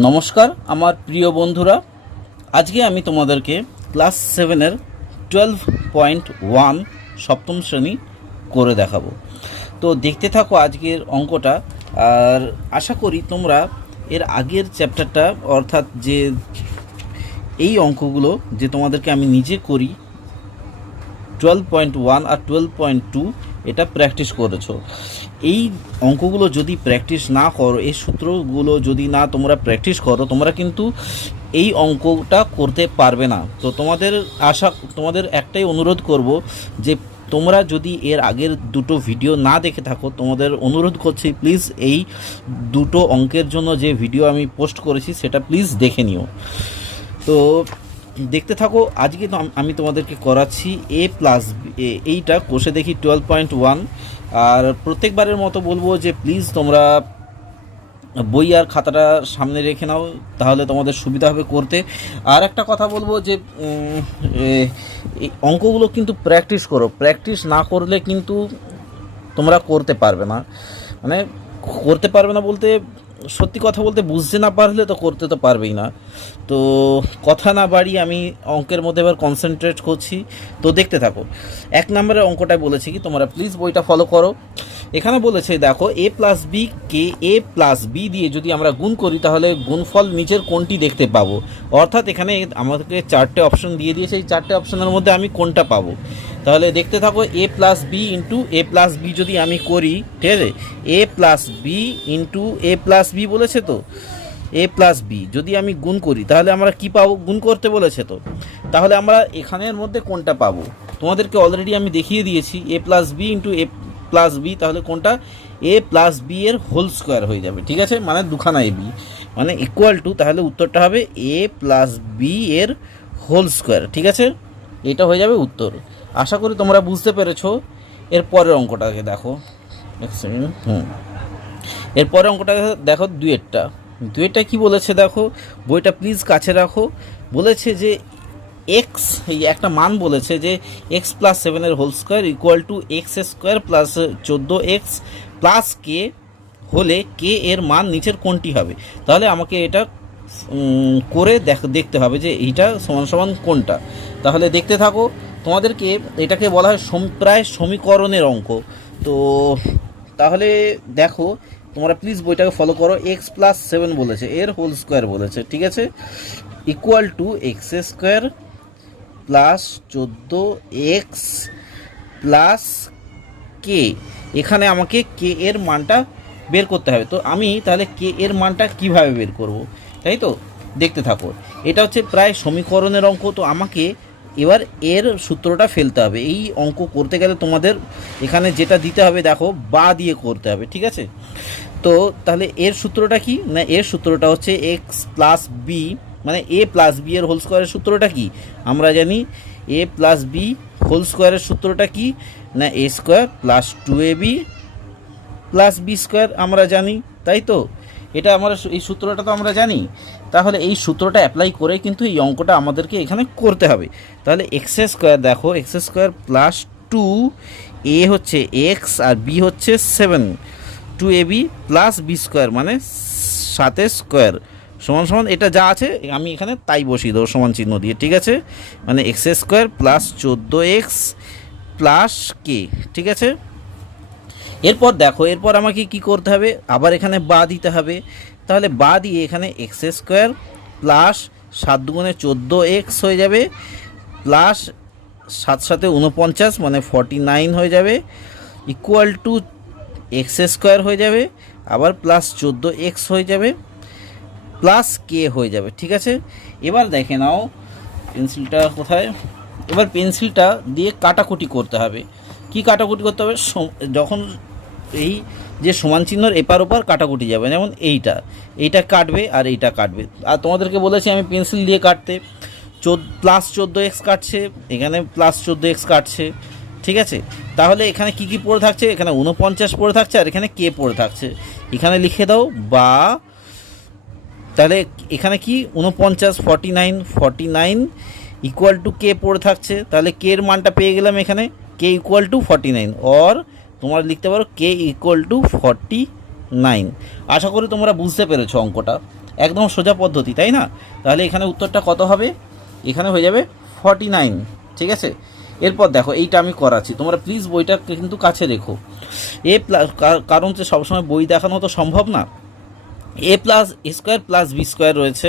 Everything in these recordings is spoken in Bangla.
নমস্কার আমার প্রিয় বন্ধুরা, আজকে আমি তোমাদেরকে ক্লাস 7-এর 12.1 সপ্তম শ্রেণী করে দেখাবো। তো দেখতে থাকো আজকের অঙ্কটা, আর আশা করি তোমরা এর আগের চ্যাপ্টারটা অর্থাৎ যে এই অঙ্কগুলো যে তোমাদেরকে আমি নিজে করি 12.1 আর 12.2 এটা প্র্যাকটিস করেছো। এই অঙ্কগুলো যদি প্র্যাকটিস না করো, এই সূত্রগুলো যদি না তোমরা প্র্যাকটিস করো, তোমরা কিন্তু এই অঙ্কটা করতে পারবে না। তো তোমাদের একটাই অনুরোধ করব যে তোমরা যদি এর আগের দুটো ভিডিও না দেখে থাকো, তোমাদের অনুরোধ করছি প্লিজ এই দুটো অঙ্কের জন্য যে ভিডিও আমি পোস্ট করেছি সেটা প্লিজ দেখে নিও। তো দেখতে থাকো, আজকে তো আমি তোমাদেরকে করাচ্ছি a প্লাস এইটা কষে দেখি 12.1। আর প্রত্যেকবারের মতো বলবো যে প্লিজ তোমরা বই আর খাতাটা সামনে রেখে নাও, তাহলে তোমাদের সুবিধা হবে করতে। আর একটা কথা বলবো যে এই অঙ্কগুলো কিন্তু প্র্যাকটিস করো, প্র্যাকটিস না করলে কিন্তু তোমরা করতে পারবে না। মানে করতে পারবে না বলতে, সত্যি কথা বলতে বুঝতে না পারলে তো করতে তো পারবেই না। তো কথা না বাড়িয়ে আমি অঙ্কের মধ্যে এবার কনসেন্ট্রেট করছি। তো দেখতে থাকো। 1 নম্বরের অঙ্কটায় বলেছে কি, তোমরা প্লিজ বইটা ফলো করো। এখানে বলেছে দেখো a প্লাস বি কে a প্লাস বি দিয়ে যদি আমরা গুণ করি তাহলে গুণফল নিচের কোনটি দেখতে পাবো। অর্থাৎ এখানে আমাদেরকে 4টে অপশন দিয়ে দিয়েছে, এই 4টে অপশনের মধ্যে আমি কোনটা পাবো। তাহলে দেখতে থাকো, a plus b into a plus b যদি আমি করি, ঠিক আছে, a plus b into a plus b বলেছে, তো a প্লাস বি যদি আমি গুণ করি তাহলে আমরা কি পাবো, গুণ করতে বলেছে তো, তাহলে আমরা এখানের মধ্যে কোনটা পাবো। তোমাদেরকে অলরেডি আমি দেখিয়ে দিয়েছি a plus b into a plus b, তাহলে কোনটা a প্লাস বি এর হোল স্কোয়ার হয়ে যাবে, ঠিক আছে, মানে দুখানা এ বি মানে ইকুয়াল টু, তাহলে উত্তরটা হবে a প্লাস বি এর হোল স্কোয়ার, ঠিক আছে, এটা হয়ে যাবে উত্তর। আশা করি তোমরা বুঝতে পেরেছো। এর পরের অঙ্কটাকে দেখো, এর পরের অঙ্কটা দেখো, দুয়েরটা কি বলেছে দেখো, বইটা প্লিজ কাছে রাখো। বলেছে যে এক্স, এই একটা মান বলেছে যে এক্স প্লাস 7-এর whole square equal to x square plus 14x plus k হলে কে এর মান নিচের কোনটি হবে। তাহলে আমাকে এটা করে দেখতে হবে যে এইটা সমান সমান কোনটা। তাহলে দেখতে থাকো, তোমাদেরকে এটাকে বলা হয় প্রায় সমীকরণের অঙ্ক। তো তাহলে দেখো, তোমরা প্লিজ বইটাকে ফলো করো। এক্স প্লাস 7 বলেছে, এর হোল স্কোয়ার বলেছে, ঠিক আছে, equal to x square plus 14x plus k. এখানে আমাকে কে এর মানটা বের করতে হবে। তো আমি তাহলে কে এর মানটা কিভাবে বের করব, তাই তো দেখতে থাকো। এটা হচ্ছে প্রায় সমীকরণের অঙ্ক। তো আমাকে এবার এর সূত্রটা ফেলতে হবে। এই অঙ্ক করতে গেলে তোমাদের এখানে যেটা দিতে হবে দেখো, বা দিয়ে করতে হবে, ঠিক আছে। তো তাহলে এর সূত্রটা কি না, এর সূত্রটা হচ্ছে এক্স প্লাস বি মানে এ প্লাস বি এর হোল স্কোয়ারের সূত্রটা কি আমরা জানি। এ প্লাস বি হোল স্কোয়ারের সূত্রটা কি না, a square plus 2ab plus b square আমরা জানি, তাই তো। এটা আমরা এই সূত্রটা তো আমরা জানি। তাহলে এই সূত্রটা অ্যাপ্লাই করে কিন্তু এই অঙ্কটা আমাদেরকে এখানে করতে হবে। তাহলে এক্স স্কোয়ার দেখো, এক্স স্কোয়ার প্লাস 2, এ হচ্ছে এক্স আর বি হচ্ছে 7, 2ab প্লাস বি স্কোয়ার মানে 7 স্কোয়ার সমান সমান এটা যা আছে আমি এখানে তাই বসিয়ে দেবো সমান চিহ্ন দিয়ে, ঠিক আছে, মানে x square plus 14x plus k, ঠিক আছে। এরপর দেখো, এরপর আমাকে কি করতে হবে, আবার এখানে বা দিতে হবে। তাহলে বা দিয়ে এখানে এক্স স্কোয়ার প্লাস 7 দুগুণে 14x হয়ে যাবে, প্লাস 7 7 49 মানে 49 হয়ে যাবে, ইকুয়াল টু এক্স স্কোয়ার হয়ে যাবে, আবার প্লাস 14x হয়ে যাবে, প্লাস কে হয়ে যাবে, ঠিক আছে। এবার দেখে নাও পেন্সিলটা কোথায়। এবার পেন্সিলটা দিয়ে কাটাকুটি করতে হবে। কি কাটাকুটি করতে হবে, যখন এই যে সমান চিহ্নর এপার ওপার কাটাকুটি যাবে, যেমন এইটা কাটবে আর এইটা কাটবে। আর তোমাদেরকে বলেছি আমি পেন্সিল দিয়ে কাটতে, প্লাস 14x কাটছে, এখানে প্লাস 14x কাটছে, ঠিক আছে। তাহলে এখানে কি কি পড়ে থাকছে, এখানে 49 পড়ে থাকছে আর এখানে কে পড়ে থাকছে, এখানে লিখে দাও বা। তাহলে এখানে কি 49 49 ইকুয়াল টু কে পড়ে থাকছে, তাহলে কে এর মানটা পেয়ে গেলাম এখানে, কে ইকুয়াল টু 49, অর তোমরা লিখতে পারো কে ইকুয়াল টু 49। আশা করি তোমরা বুঝতে পেরেছো অঙ্কটা। একদম সোজা পদ্ধতি, তাই না? তাহলে এখানে উত্তরটা কত হবে? এখানে হয়ে যাবে 49, ঠিক আছে। এরপর দেখো এইটা আমি করাচ্ছি, তোমরা প্লিজ বইটা কিন্তু কাছে রেখো। এ প্লাস, কারণ যে সবসময় বই দেখানো তো সম্ভব না। A plus square plus b square রয়েছে,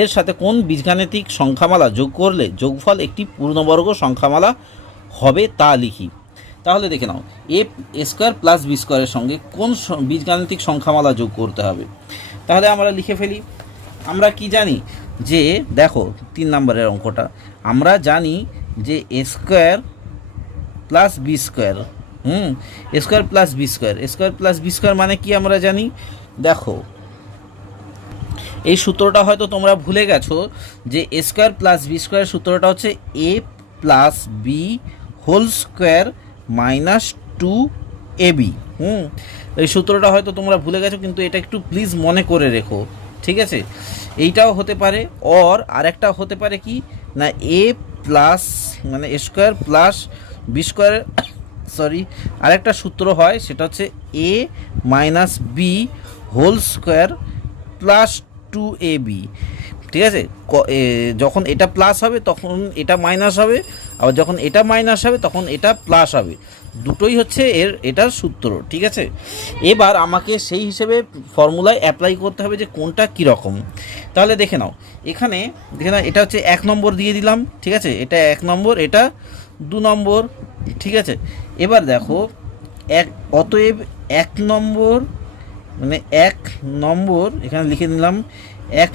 এর সাথে কোন বীজগাণিতিক সংখ্যামালা যোগ করলে যোগফল একটি পূর্ণবর্গ সংখ্যামালা হবে তা লিখি। তাহলে দেখে নাও, এ স্কোয়ার প্লাস বি স্কোয়ারের সঙ্গে কোন বীজগাণিতিক সংখ্যামালা যোগ করতে হবে। তাহলে আমরা লিখে ফেলি। আমরা কি জানি যে দেখো 3 নম্বরের অঙ্কটা আমরা জানি যে a square plus b square, square plus b square, square plus b square মানে কি আমরা জানি। দেখো এই সূত্রটা হয়তো তোমরা ভুলে গেছো যে a square plus b square সূত্রটা হচ্ছে a plus b whole square minus 2ab। এই সূত্রটা হয়তো তোমরা ভুলে গেছো, কিন্তু এটা একটু প্লিজ মনে করে রেখো, ঠিক আছে। এইটাও হতে পারে, আরেকটা হতে পারে কি না, এ প্লাস মানে a square plus b square, sorry, আরেকটা সূত্র হয় সেটা হচ্ছে a minus b whole square plus 2ab, ঠিক আছে। যখন এটা প্লাস হবে তখন এটা মাইনাস হবে, আবার যখন এটা মাইনাস হবে তখন এটা প্লাস হবে, দুটোই হচ্ছে এটার সূত্র, ঠিক আছে। এবার আমাকে সেই হিসেবে ফর্মুলায় অ্যাপ্লাই করতে হবে যে কোনটা কীরকম। তাহলে দেখে নাও, এখানে দেখে নাও, এটা হচ্ছে 1 নম্বর দিয়ে দিলাম, ঠিক আছে, এটা 1 নম্বর, এটা 2 নম্বর, ঠিক আছে। এবার দেখো অতএব 1 নম্বর মানে 1 নম্বর এখানে লিখে নিলাম, 1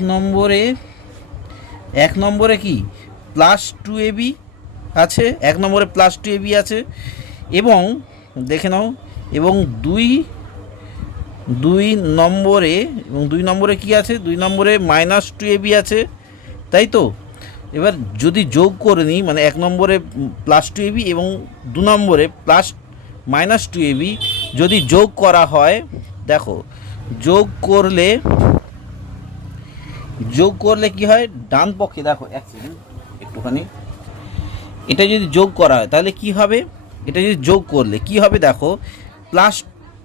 নম্বরে কি প্লাস 2ab আছে, 1 নম্বরে প্লাস 2ab আছে, এবং দেখে নাও, এবং 2 নম্বরে কি আছে, 2 নম্বরে মাইনাস 2ab আছে, তাই তো। এবার যদি যোগ করে নিই, মানে 1 নম্বরে প্লাস 2ab এবং 2 নম্বরে প্লাস মাইনাস 2ab যদি যোগ করা হয়, দেখো যোগ করলে কি হয়, ডান পক্ষে দেখো এক সেকেন্ড একটুখানি, এটা যদি যোগ করা হয় তাহলে কি হবে, এটা যদি যোগ করলে কি হবে, দেখো প্লাস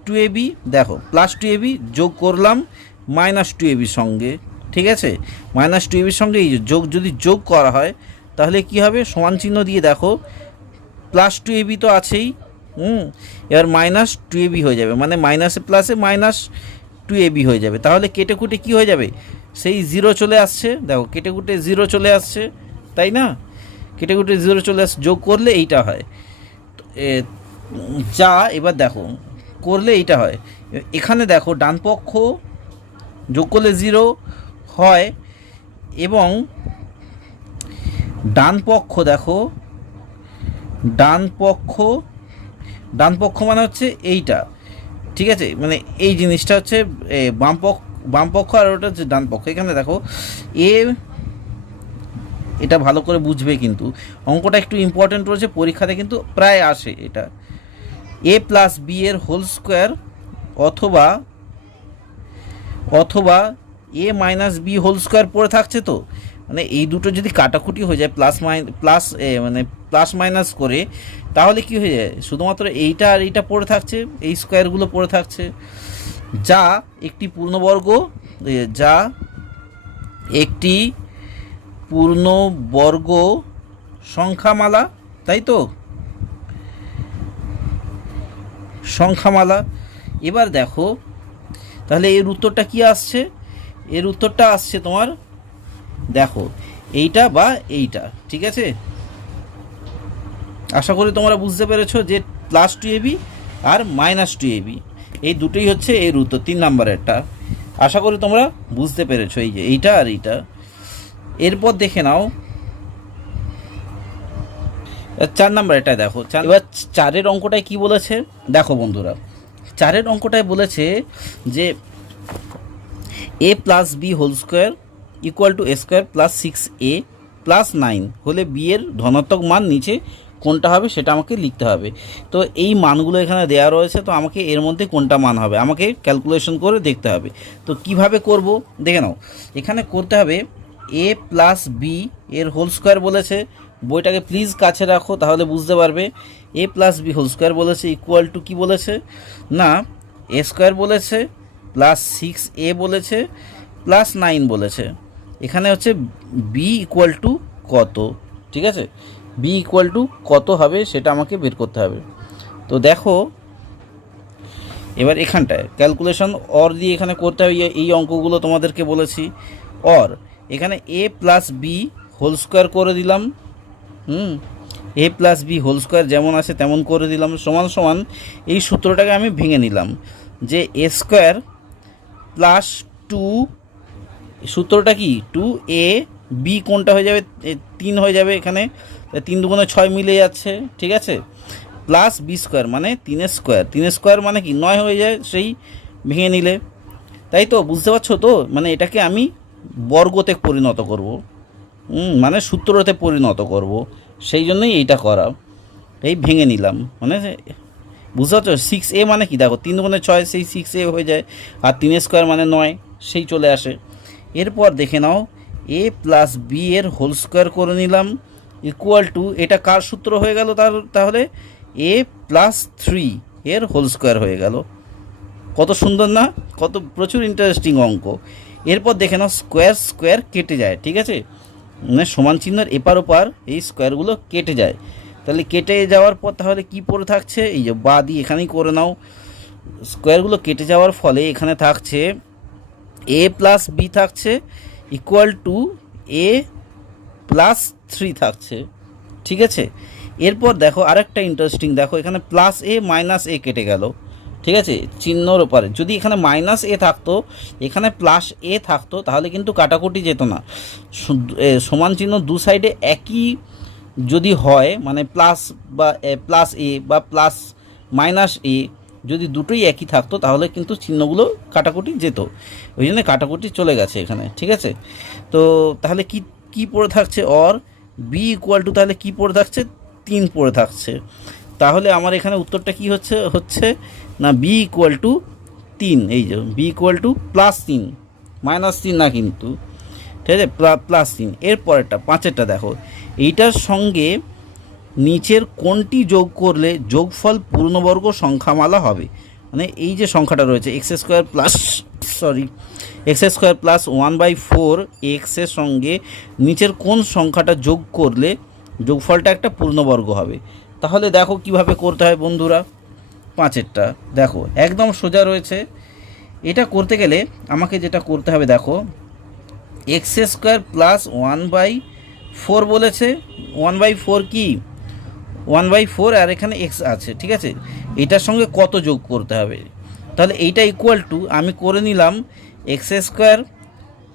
2ab, দেখো প্লাস 2ab যোগ করলাম মাইনাস 2ab সঙ্গে, ঠিক আছে, মাইনাস 2ab সঙ্গে এই যদি যোগ করা হয় তাহলে কি হবে, সমান চিহ্ন দিয়ে দেখো প্লাস 2ab তো আছেই, এবার মাইনাস 2ab হয়ে যাবে, মানে মাইনাসে প্লাসে মাইনাস 2ab হয়ে যাবে। তাহলে কেটে কুটে কী হয়ে যাবে, সেই 0 চলে আসছে, দেখো কেটে কুটে 0 চলে আসছে, তাই না, কেটে কুটে 0 চলে আসছে, যোগ করলে এইটা হয় যা, এবার দেখো করলে এইটা হয়, এখানে দেখো ডান পক্ষ যোগ করলে 0 হয়, এবং ডান পক্ষ দেখো, ডান পক্ষ মানে হচ্ছে এইটা, ঠিক আছে, মানে এই জিনিসটা হচ্ছে বাম পক্ষ আর ওটা হচ্ছে ডান পক্ষ। এখানে দেখো এটা ভালো করে বুঝবে, কিন্তু অঙ্কটা একটু ইম্পর্টেন্ট রয়েছে, পরীক্ষাতে কিন্তু প্রায় আসে এটা, এ প্লাস বি এর হোল স্কোয়ার অথবা এ মাইনাস বি হোল স্কোয়ার পড়ে থাকছে, তো মানে এই দুটো যদি কাটাকুটি হয়ে যায় প্লাস মাইনাস করে, তাহলে কি হয়ে যায়, শুধুমাত্র এইটা আর এইটা পড়ে থাকছে, এই স্কোয়ারগুলো পড়ে থাকছে, যা একটি পূর্ণবর্গ সংখ্যামালা, তাই তো, সংখ্যামালা। এবার দেখো তাহলে এর উত্তরটা কি আসছে, এর উত্তরটা আসছে তোমার দেখো এইটা বা এইটা, ঠিক আছে। আশা করি তোমরা বুঝতে পেরেছো যে প্লাস 2ab আর মাইনাস 2ab এই দুটোই হচ্ছে এর উত্তর, 3 নম্বরেরটা। আশা করি তোমরা বুঝতে পেরেছো, এই যে এইটা আর এইটা। এরপর দেখে নাও 4 নম্বর, এটা দেখো, এবার 4-এর অঙ্কটায় কি বলেছে, দেখো বন্ধুরা 4-এর অঙ্কটায় বলেছে যে a plus b whole square equal to a square plus 6a plus 9 হলে বি এর ধনাত্মক মান নিচে কোনটা হবে সেটা আমাকে লিখতে হবে। তো এই মানগুলো এখানে দেওয়া রয়েছে, তো আমাকে এর মধ্যে কোনটা মান হবে আমাকে ক্যালকুলেশন করে দেখতে হবে। তো কিভাবে করব দেখে নাও, এখানে করতে হবে এ প্লাস বি এর হোল স্কোয়ার বলেছে, বইটাকে প্লিজ কাছে রাখো তাহলে বুঝতে পারবে। এ প্লাস বি হোল স্কোয়ার বলেছে ইকুয়াল টু কী বলেছে না, এ স্কোয়ার বলেছে প্লাস 6a বলেছে প্লাস 9 বলেছে। এখানে হচ্ছে বি ইকুয়াল টু কত, ঠিক আছে, বি ইকুয়াল টু কত হবে সেটা আমাকে বের করতে হবে। তো দেখো এবার এখানটায় ক্যালকুলেশন অর দিয়ে এখানে করতে হবে, এই অঙ্কগুলো তোমাদেরকে বলেছি। অর এখানে এ প্লাস বি হোল স্কোয়ার করে দিলাম, এ প্লাস বি হোল স্কোয়ার যেমন আছে তেমন করে দিলাম, সমান সমান এই সূত্রটাকে আমি ভেঙে নিলাম যে এ স্কোয়ার প্লাস 2, সূত্রটা কি 2a বি কোনটা হয়ে যাবে 3 হয়ে যাবে, এখানে 3 দুগুণে 6 মিলে যাচ্ছে, ঠিক আছে, প্লাস বি স্কোয়ার মানে 3 স্কোয়ার, 3 স্কোয়ার মানে কি 9 হয়ে যায়, সেই ভেঙে নিলে, তাই তো, বুঝতে পারছো তো, মানে এটাকে আমি বর্গতে পরিণত করব, মানে সূত্রতে পরিণত করব, সেই জন্যই এইটা করা, এই ভেঙে নিলাম, মানে বুঝতে পারছো। 6a মানে কি দেখো 3 দুগুণে 6 সেই 6a হয়ে যায়, আর 3 স্কোয়ার মানে 9 সেই চলে আসে। এরপর দেখে নাও এ প্লাস বি এর হোল স্কোয়ার করে নিলাম ইকুয়াল টু, এটা কার সূত্র হয়ে গেল তাহলে এ প্লাস 3 এর হোল স্কোয়ার হয়ে গেল। কত সুন্দর না, কত প্রচুর ইন্টারেস্টিং অঙ্ক। এরপর দেখে নাও স্কোয়ার স্কোয়ার কেটে যায়, ঠিক আছে, মানে সমান চিহ্নের এপার ওপার এই স্কোয়ারগুলো কেটে যায়, তাহলে কেটে যাওয়ার পর তাহলে কি পড়ে থাকছে, এই যে বা দিয়ে এখানেই করে নাও, স্কোয়ারগুলো কেটে যাওয়ার ফলে এখানে থাকছে এ প্লাস বি থাকছে ইকুয়াল টু এ প্লাস 3 থাকছে, ঠিক আছে। এরপর দেখো আরেকটা ইন্টারেস্টিং, দেখো এখানে প্লাস এ মাইনাস এ কেটে গেল, ঠিক আছে, চিহ্নর ওপারে যদি এখানে মাইনাস এ থাকতো এখানে প্লাস এ থাকতো তাহলে কিন্তু কাটাকুটি যেত না, সমান চিহ্ন দু সাইডে একই যদি হয়, মানে প্লাস বা প্লাস এ বা প্লাস মাইনাস এ যদি দুটোই একই থাকতো তাহলে কিন্তু চিহ্নগুলো কাটাকুটি যেত, ওই জন্য কাটাকুটি চলে গেছে এখানে, ঠিক আছে। তো তাহলে কি কি পড়ে থাকছে, অর বি ইকুয়াল টু, তাহলে কি পড়ে থাকছে 3 পড়ে থাকছে, তাহলে আমার এখানে উত্তরটা কি হচ্ছে না বি ইকুয়াল টু 3, এই যে b equal to plus 3, minus 3 না কিন্তু, ঠিক আছে, প্লাস 3। এরপরেরটা 5এরটা দেখো, এইটার সঙ্গে নিচের কোনটি যোগ করলে যোগফল পূর্ণবর্গ সংখ্যামালা হবে, মানে এই যে সংখ্যাটা রয়েছে এক্স স্কোয়ার প্লাস 1/4 এক্সের সঙ্গে নিচের কোন সংখ্যাটা যোগ করলে যোগফলটা একটা পূর্ণবর্গ হবে। তাহলে দেখো কিভাবে করতে হয় বন্ধুরা, 5এরটা দেখো একদম সোজা রয়েছে। এটা করতে গেলে আমাকে যেটা করতে হবে দেখো, এক্স স্কোয়ার প্লাস 1/4 বলেছে, 1/4 কি 1/4 আর এখানে এক্স আছে, ঠিক আছে, এটার সঙ্গে কত যোগ করতে হবে, তাহলে এইটা ইকুয়াল টু আমি করে নিলাম এক্স স্কোয়ার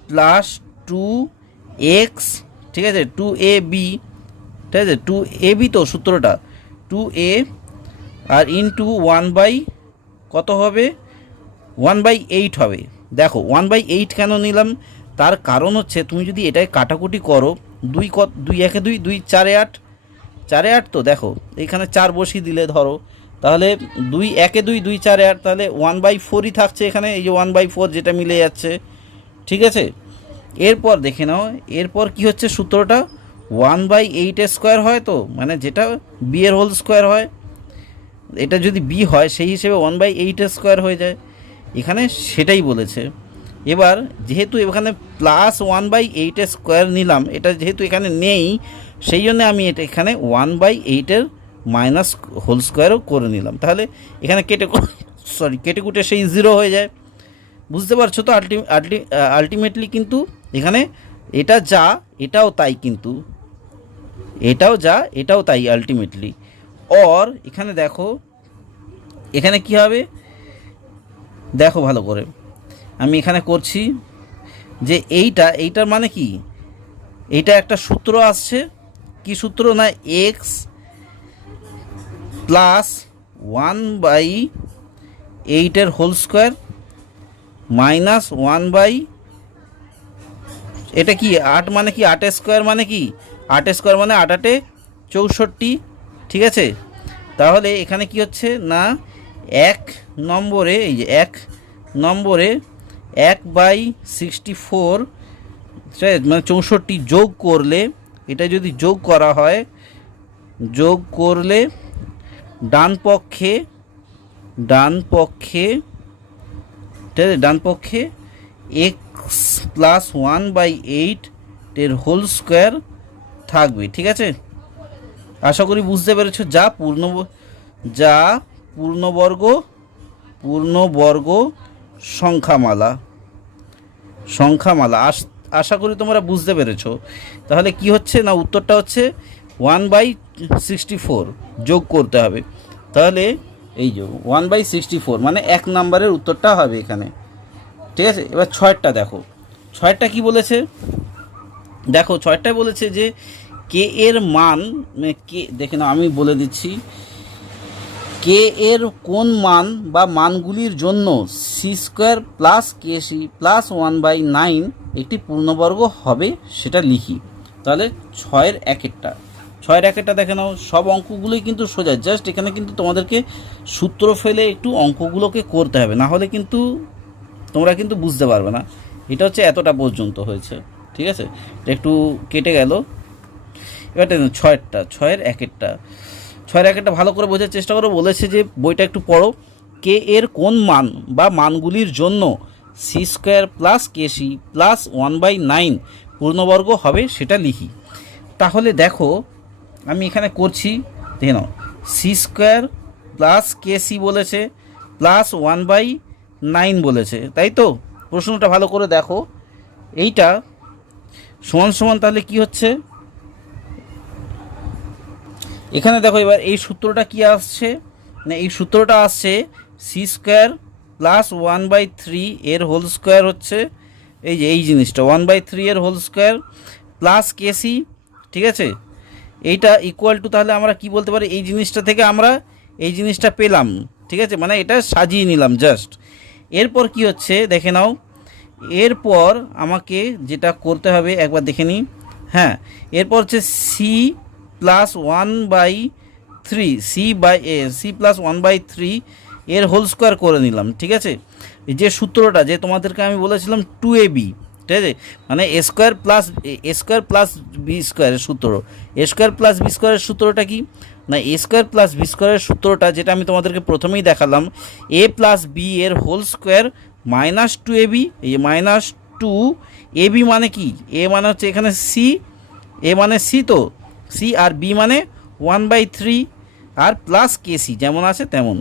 প্লাস 2x, ঠিক আছে, 2ab, ঠিক আছে, 2ab তো সূত্রটা 2a আর ইন্টু 1 কত হবে 1/8 হবে। দেখো 1/8 কেন নিলাম, তার কারণ হচ্ছে তুমি যদি এটাই কাটাকুটি করো, 2 1 2 2 4 8, 4 8 তো দেখো এইখানে 4 বসিয়ে দিলে ধরো, তাহলে 2 1 2 2 4 8, তাহলে 1/4ই থাকছে এখানে, এই যে 1/4 যেটা মিলে যাচ্ছে, ঠিক আছে। এরপর দেখে নাও এরপর কি হচ্ছে সূত্রটা 1/8 স্কোয়ার হয়, তো মানে যেটা বি এর হোল স্কোয়ার হয়, এটা যদি বি হয় সেই হিসেবে 1/8 স্কোয়ার হয়ে যায়, এখানে সেটাই বলেছে। এবার যেহেতু এখানে প্লাস 1/8 স্কোয়ার নিলাম, এটা যেহেতু এখানে নেই সেই জন্য আমি এটা এখানে 1/8 মাইনাস হোল স্কোয়ারও করে নিলাম, তাহলে এখানে কেটে কুটে সেই 0 হয়ে যায়, বুঝতে পারছো তো। আলটিমেটলি কিন্তু এখানে এটা যা এটাও তাই, কিন্তু এটাও যা এটাও তাই আলটিমেটলি। অর এখানে দেখো এখানে কি হবে, দেখো ভালো করে আমি এখানে করছি যে এইটার মানে কি, এইটা একটা সূত্র আসছে, কি সূত্র না x plus 1/8 whole square minus 1 এটা কি 8 মানে কি 8 স্কোয়ার মানে কি 8 স্কোয়ার মানে 8 8 64, ঠিক আছে। তাহলে এখানে কি হচ্ছে না 1 নম্বরে, এই যে 1 নম্বরে 1/64, মানে 64 যোগ করলে, এটা যদি যোগ করা হয়, যোগ করলে ডান পক্ষে ঠিক আছে, ডান পক্ষে x এক্স প্লাস 1/8 এর হোল স্কোয়ার থাকবে। ঠিক আছে, আশা করি বুঝতে পেরেছো। যা পূর্ণবর্গ সংখ্যামালা আশা করি তোমরা বুঝতে পেরেছো। তাহলে কি হচ্ছে না, উত্তরটা হচ্ছে 1/64 যোগ করতে হবে। তাহলে এই যে 1/64 মানে 1 নম্বরের উত্তরটা হবে এখানে। ঠিক আছে, এবার 6টা দেখো। 6টা কি বলেছে দেখো, 6টায় বলেছে যে কে এর মান, কে দেখে নাও, আমি বলে দিচ্ছি, কে এর কোন মান বা মানগুলির জন্য C square plus k c plus 1/9 একটি পূর্ণবর্গ হবে সেটা লিখি। তাহলে 6-এর 1-একটা দেখে নাও। সব অঙ্কগুলোই কিন্তু সোজা, জাস্ট এখানে কিন্তু তোমাদেরকে সূত্র ফেলে একটু অঙ্কগুলোকে করতে হবে, না হলে কিন্তু তোমরা কিন্তু বুঝতে পারবে না। এটা হচ্ছে এতটা পর্যন্ত হয়েছে। ঠিক আছে, এটা একটু কেটে গেল। এবার 6-এর 1-একটা ভালো করে বোঝার চেষ্টা করো। বলেছে যে বইটা একটু পড়ো। কে এর কোন মান বা মানগুলির জন্য C square plus k c plus 1/9 পূর্ণবর্গ হবে সেটা লিখি। তাহলে দেখো আমি এখানে করছি, দেখে নাও, c square plus k C বলেছে প্লাস 1/9 বলেছে, তাই তো? প্রশ্নটা ভালো করে দেখো। এইটা সমান সমান তাহলে কি হচ্ছে এখানে দেখো। এবার এই সূত্রটা কি আসছে না, এই সূত্রটা আসছে সি স্কোয়ার প্লাস 1/3 এর হোল স্কোয়ার হচ্ছে এই যে এই জিনিসটা 1/3 এর হোল স্কোয়ার প্লাস কেসি। ঠিক আছে, এইটা ইকুয়াল টু, তাহলে আমরা কি বলতে পারি, এই জিনিসটা থেকে আমরা এই জিনিসটা পেলাম। ঠিক আছে, মানে এটা সাজিয়ে নিলাম জাস্ট। এরপর কি হচ্ছে দেখে নাও। এরপর আমাকে যেটা করতে হবে একবার দেখে নিই। হ্যাঁ, এরপর হচ্ছে সি প্লাস 1/3 সি প্লাস 1/3 এর হোল স্কোয়ার করে নিলাম। ঠিক আছে, যে সূত্রটা যে তোমাদেরকে আমি বলেছিলাম 2ab, ঠিক আছে, মানে এ স্কোয়ার প্লাস বি স্কোয়ারের সূত্র। এ স্কোয়ার প্লাস বি স্কোয়ারের সূত্রটা কি না, এ স্কোয়ার প্লাস বি স্কোয়ারের সূত্রটা যেটা আমি তোমাদেরকে প্রথমেই দেখালাম, এ প্লাস বি এর হোল স্কোয়ার মাইনাস 2ab। এই মাইনাস 2ab মানে কি, এ মানে হচ্ছে এখানে সি, এ মানে সি, তো সি, আর বি মানে 1/3 আর প্লাস কেসি যেমন আছে তেমন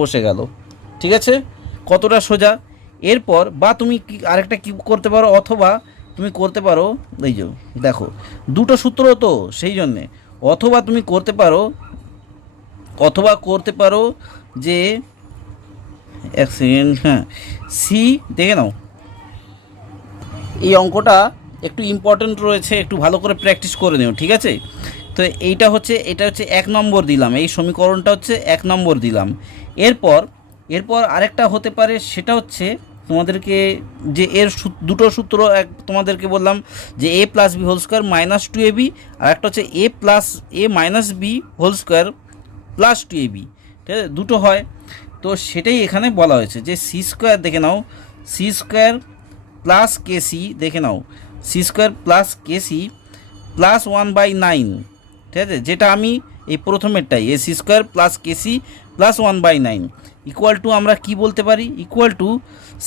বসে গেল। ঠিক আছে, কতটা সোজা। এরপর বা তুমি কি আরেকটা কি করতে পারো, অথবা তুমি করতে পারো, এই যে দেখো দুটো সূত্র তো সেই জন্যে, অথবা তুমি করতে পারো যে এক সেকেন্ড, হ্যাঁ, সি দেখে নাও। এই অঙ্কটা একটু ইম্পর্টেন্ট রয়েছে, একটু ভালো করে প্র্যাকটিস করে নিও। ঠিক আছে, তো এটা হচ্ছে 1 নম্বর দিলাম, এই সমীকরণটা হচ্ছে 1 নম্বর দিলাম। এরপর আরেকটা হতে পারে, সেটা হচ্ছে তোমাদেরকে যে এর দুটো সূত্র তোমাদেরকে বললাম যে a plus b whole square minus 2ab, আর একটা হচ্ছে a minus b whole square plus 2ab। ঠিক আছে, দুটো হয়, তো সেটাই এখানে বলা হয়েছে যে সি স্কোয়ার দেখে নাও, সি স্কোয়ার প্লাস কেসি দেখে নাও, c square plus kc plus 1/9। ঠিক আছে, যেটা আমি এই প্রথমেরটাই এ c square plus kc plus 1/9 equal to আমরা কি বলতে পারি, ইকুয়াল টু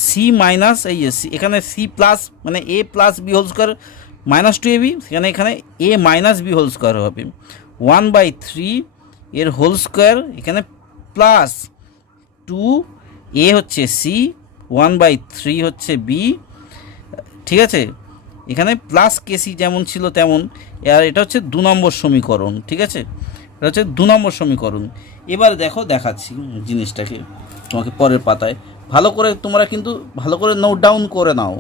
সি মাইনাস এই এখানে সি প্লাস মানে a plus b whole square minus 2ab, এখানে a minus b whole square হবে 1/3 এর হোল স্কোয়ার, এখানে প্লাস 2a হচ্ছে সি, 1/3 হচ্ছে বি। ঠিক আছে, এখানে প্লাস কেসি যেমন ছিল তেমন। আর এটা হচ্ছে 2 নম্বর সমীকরণ। ঠিক আছে, এটা হচ্ছে 2 নম্বর সমীকরণ। এবার দেখো দেখাচ্ছি জিনিসটাকে তোমাকে পরের পাতায়, ভালো করে তোমরা কিন্তু ভালো করে নোট ডাউন করে নাও।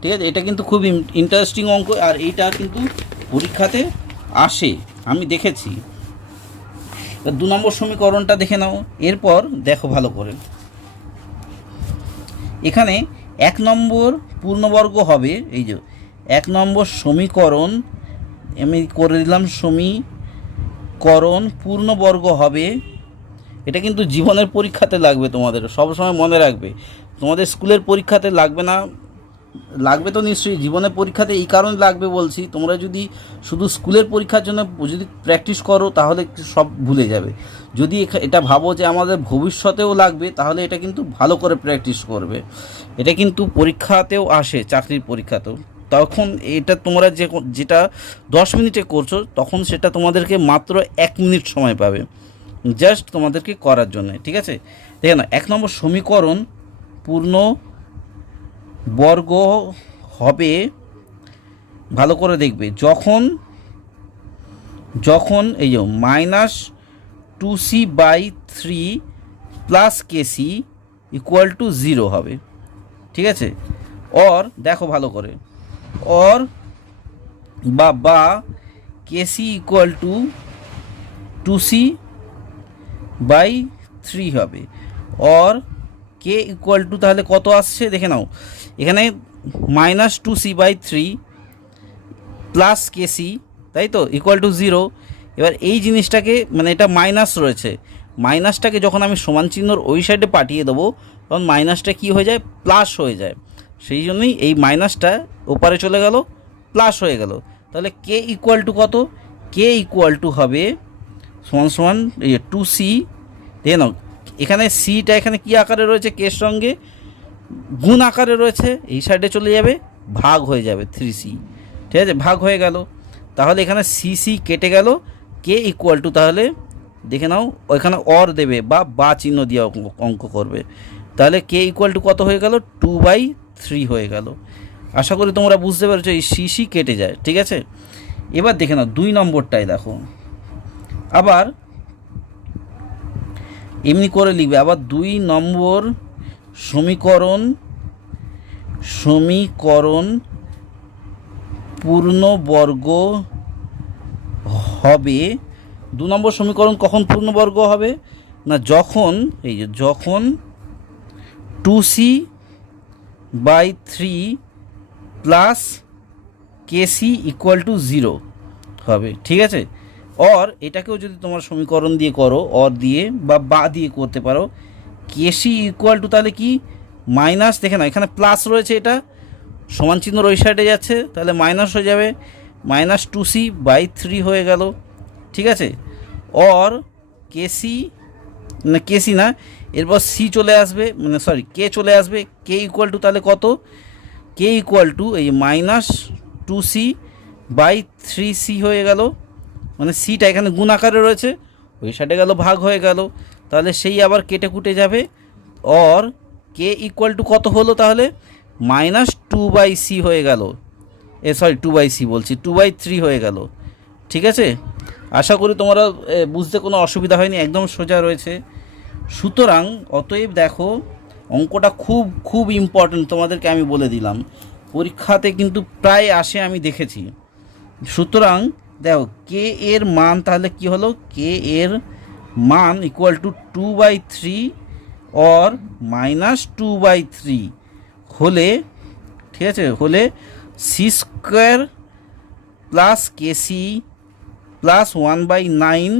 ঠিক আছে, এটা কিন্তু খুব ইন্টারেস্টিং অঙ্ক, আর এইটা কিন্তু পরীক্ষাতে আসে, আমি দেখেছি। 2 নম্বর সমীকরণটা দেখে নাও। এরপর দেখো ভালো করে, এখানে 1 নম্বর পূর্ণবর্গ হবে, এই যে 1 নম্বর সমীকরণ আমি করে দিলাম, সমীকরণ পূর্ণবর্গ হবে। এটা কিন্তু জীবনের পরীক্ষাতে লাগবে, তোমাদের সবসময় মনে রাখবে। তোমাদের স্কুলের পরীক্ষাতে লাগবে না, লাগবে তো নিশ্চয়ই, জীবনের পরীক্ষাতে এই কারণে লাগবে বলছি, তোমরা যদি শুধু স্কুলের পরীক্ষার জন্য যদি প্র্যাকটিস করো তাহলে সব ভুলে যাবে। যদি এটা ভাবো যে আমাদের ভবিষ্যতেও লাগবে, তাহলে এটা কিন্তু ভালো করে প্র্যাকটিস করবে। এটা কিন্তু পরীক্ষাতেও আসে, চাকরির পরীক্ষাতেও। তখন এটা তোমরা যেটা 10 মিনিটে করছো, তখন সেটা তোমাদেরকে মাত্র 1 মিনিট সময় পাবে জাস্ট তোমাদেরকে করার জন্য, ঠিক আছে? দেখে না, 1 নম্বর সমীকরণ পূর্ণ বর্গ হবে, ভালো করে দেখবে, যখন এই যে -2c/3 plus KC equal to 0 হবে, ঠিক আছে? অর দেখো ভালো করে, অর বা কেসি ইকুয়াল টু 2c/3 হবে, অর কে ইকুয়াল টু তাহলে কত আসছে দেখে নাও, এখানে -2c/3 প্লাস কেসি, তাই তো, ইকুয়াল টু 0। এবার এই জিনিসটাকে মানে এটা মাইনাস রয়েছে, মাইনাসটাকে যখন আমি সমান চিহ্নর ওই সাইডে পাঠিয়ে দেবো, তখন মাইনাসটা কি হয়ে যায়, প্লাস হয়ে যায়। সেই জন্যই এই মাইনাসটা ওপারে চলে গেল, প্লাস হয়ে গেল। তাহলে কে ইকুয়াল টু কত, কে ইকুয়াল টু হবে সমান 2c। দেখে নাও এখানে সিটা এখানে কী আকারে রয়েছে, কের সঙ্গে গুণ আকারে রয়েছে, এই সাইডে চলে যাবে, ভাগ হয়ে যাবে 3c, ঠিক আছে? ভাগ হয়ে গেল, তাহলে এখানে সিসি কেটে গেল, কে ইকুয়াল টু তাহলে দেখে নাও ওইখানে অর দেবে বা চিহ্ন দিয়ে অঙ্ক করবে, তাহলে কে ইকুয়াল টু কত হয়ে গেল, 2/3 হয়ে গেল। আশা করি তোমরা বুঝতে পেরেছো, এই সিসি কেটে যায়, ঠিক আছে? এবার দেখে নাও 2 নম্বরটাই দেখো, আবার এমনি করে লিখবে, আবার 2 নম্বর সমীকরণ পূর্ণবর্গ হবে। 2 নম্বর সমীকরণ কখন পূর্ণবর্গ হবে না, যখন 2c/3 plus KC equal to 0 হবে, ঠিক আছে? অর এটাকেও যদি তোমার সমীকরণ দিয়ে করো, অর দিয়ে বা দিয়ে করতে পারো, কেসি ইকুয়াল টু তাহলে কি মাইনাস, দেখে না এখানে প্লাস রয়েছে, এটা সমান চিহ্নর ওই সাইডে যাচ্ছে, তাহলে মাইনাস হয়ে যাবে, -2c/3 হয়ে গেল, ঠিক আছে? অর কেসি না, এরপর সি চলে আসবে, মানে সরি কে চলে আসবে, কে ইকুয়াল টু তাহলে কত, কে ইকুয়াল টু এই -2c/3c হয়ে গেল, মানে সিটা এখানে গুণ আকারে রয়েছে, ওই সাইডে গেল, ভাগ হয়ে গেল, তাহলে সেই আবার কেটে কুটে যাবে। অর কে ইকুয়াল টু কত হলো তাহলে, -2/c হয়ে গেল, সরি 2/c বলছি, 2/3 হয়ে গেল, ঠিক আছে? আশা করি তোমরা বুঝতে কোনো অসুবিধা হয়নি, একদম সোজা রয়েছে। সুতরাং অতএব দেখো অঙ্কটা খুব খুব ইম্পর্ট্যান্ট, তোমাদেরকে আমি বলে দিলাম, পরীক্ষাতে কিন্তু প্রায় আসে, আমি দেখেছি। সুতরাং দেখো কে এর মান তাহলে কি হলো, কে এর মান ইকুয়াল টু 2/3 অর -2/3 হলে, ঠিক আছে, হলে c² প্লাস কেসি প্লাস 1/9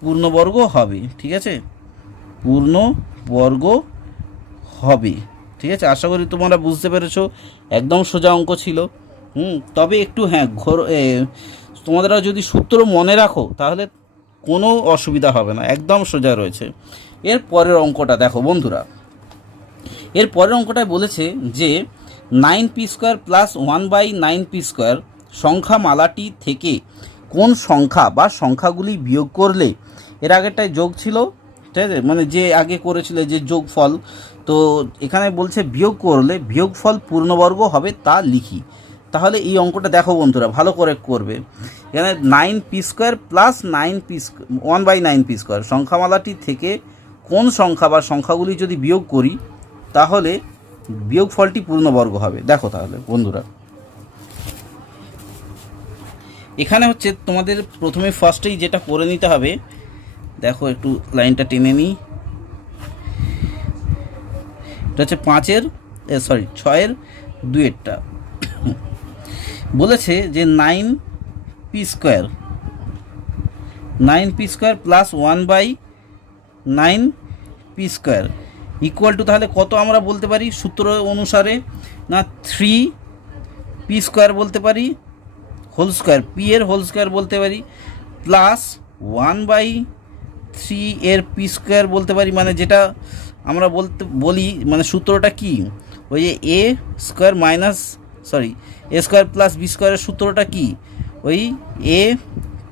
পূর্ণবর্গ হবে, ঠিক আছে? পূর্ণবর্গ হবে, ঠিক আছে? আশা করি তোমরা বুঝতে পেরেছো, একদম সোজা অঙ্ক ছিল। তবে একটু হ্যাঁ তোমাদেরা যদি সূত্র মনে রাখো তাহলে কোনো অসুবিধা হবে না, একদম সোজা রয়েছে। এর পরের অঙ্কটা দেখো বন্ধুরা, এর পরের অঙ্কটায় বলেছে যে 9p² প্লাস 1/9p² সংখ্যামালাটি থেকে কোন সংখ্যা বা সংখ্যাগুলি বিয়োগ করলে, এর আগেরটায় যোগ ছিল, ঠিক আছে, মানে যে আগে করেছিল যে যোগফল, তো এখানে বলছে বিয়োগ করলে বিয়োগফল পূর্ণবর্গ হবে তা লিখি। তাহলে এই অঙ্কটা দেখো বন্ধুরা, ভালো করে করবে। এখানে 9p² প্লাস 1/9p² সংখ্যামালাটি থেকে কোন সংখ্যা বা সংখ্যাগুলি যদি বিয়োগ করি তাহলে বিয়োগফলটি পূর্ণবর্গ হবে। দেখো তাহলে বন্ধুরা, এখানে হচ্ছে তোমাদের প্রথমে ফার্স্টেই যেটা করে নিতে হবে, দেখো একটু লাইনটা টেনে নিই, এটা হচ্ছে 6-এর 2-এরটা বলেছে যে 9p² plus 1/9p² equal to তাহলে কত আমরা বলতে পারি সূত্র অনুসারে, না 3p স্কোয়ার বলতে পারি হোল স্কোয়ার, পি এর হোল স্কোয়ার বলতে পারি, প্লাস 1/3 এর পি স্কোয়ার বলতে পারি। মানে যেটা আমরা বলি মানে সূত্রটা কি, ওই যে a square minus A square plus B স্কোয়ারের সূত্রটা কি, ওই এ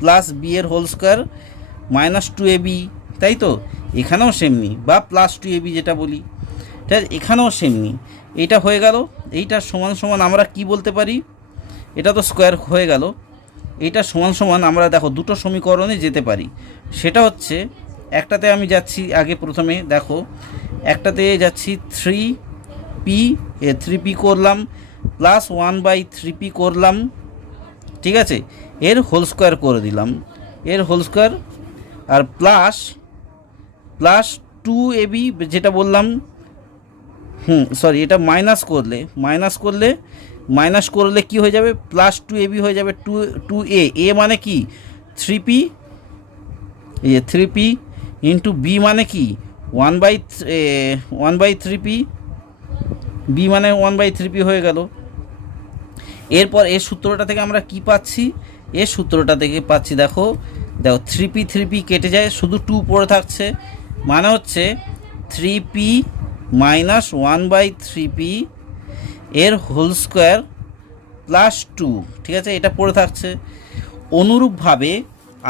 প্লাস বি এর হোল স্কোয়ার মাইনাস 2ab, তাই তো? এখানেও সেমনি, বা প্লাস 2ab যেটা বলি, ঠিক আছে? এখানেও সেমনি। এইটা হয়ে গেল। এইটা সমান সমান আমরা কি বলতে পারি, এটা তো স্কোয়ার হয়ে গেল। এইটা সমান সমান আমরা দেখো দুটো সমীকরণে যেতে পারি। সেটা হচ্ছে, একটাতে আমি যাচ্ছি আগে প্রথমে দেখো, একটাতে যাচ্ছি 3p করলাম প্লাস 1/3p করলাম, ঠিক আছে? এর হোল স্কোয়ার করে দিলাম, এর হোল স্কোয়ার, আর প্লাস 2ab যেটা বললাম, এটা মাইনাস করলে কি হয়ে যাবে, প্লাস 2ab হয়ে যাবে, 2a মানে কি 3p, এই যে 3p ইন্টু b মানে কি 1/3p, b মানে 1/3p হয়ে গেল। এরপর এই সূত্রটা থেকে আমরা কি পাচ্ছি, এই সূত্রটা থেকে পাচ্ছি দেখো 3p কেটে যায়, শুধু 2 পড়ে থাকছে, মানে হচ্ছে 3p মাইনাস 1/3p এর হোল স্কোয়ার প্লাস 2, ঠিক আছে? এটা পড়ে থাকছে। অনুরূপভাবে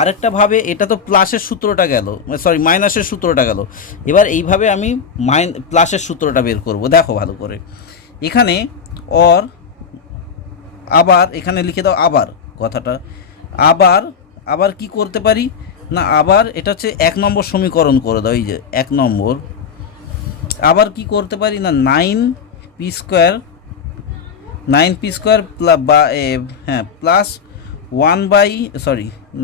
আরেকটাভাবে, এটা তো প্লাসের সূত্রটা গেল, মাইনাসের সূত্রটা গেল। এবার এইভাবে আমি প্লাসের সূত্রটা বের করব। দেখো ভালো করে, এখানে আবার এখানে লিখে দাও, আবার কথাটা আবার কি করতে পারি না, আবার এটা হচ্ছে 1 নম্বর সমীকরণ করে দাও। এই যে 1 নম্বর, আবার কি করতে পারি না 9p square plus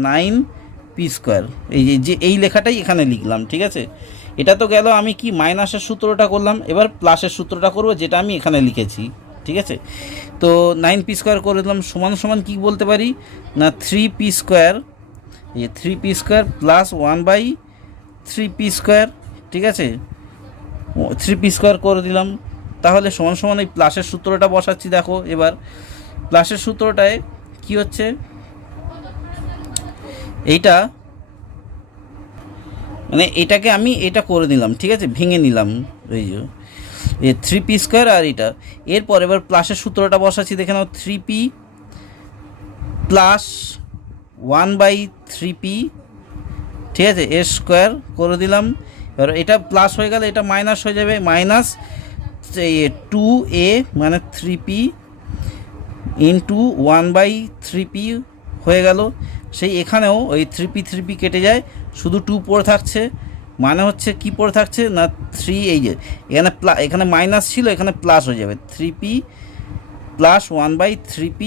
9p square, এই লেখাটাই এখানে লিখলাম, ঠিক আছে? এটা তো গেল, আমি কি মাইনাসের সূত্রটা করলাম, এবার প্লাসের সূত্রটা করব যেটা আমি এখানে লিখেছি, ঠিক আছে? তো 9p স্কোয়ার করে দিলাম, সমান সমান কি বলতে পারি না 3p স্কোয়ার, এই 3p square plus 1/3p square, ঠিক আছে? 3p স্কোয়ার করে দিলাম। তাহলে সমান সমান এই প্লাসের সূত্রটা বসাচ্ছি। দেখো এবার প্লাসের সূত্রটায় কি হচ্ছে, এইটা মানে এটাকে আমি এটা করে দিলাম, ঠিক আছে? ভেঙে নিলাম, এই যে 3p স্কোয়ার আর এটা। এরপর এবার প্লাসের সূত্রটা বসাচ্ছি, দেখে নাও 3p প্লাস 1/3p, ঠিক আছে? এর স্কোয়ার করে দিলাম। এবার এটা প্লাস হয়ে গেলে এটা মাইনাস হয়ে যাবে, মাইনাস 2a মানে 3p ইন্টু 1/3p হয়ে গেল। সেই এখানেও ওই 3p কেটে যায়, শুধু 2 পড়ে থাকছে, মানে হচ্ছে কি পড়ে থাকছে না 3, এই যে এখানে মাইনাস ছিল, এখানে প্লাস হয়ে যাবে, 3p প্লাস 1/3p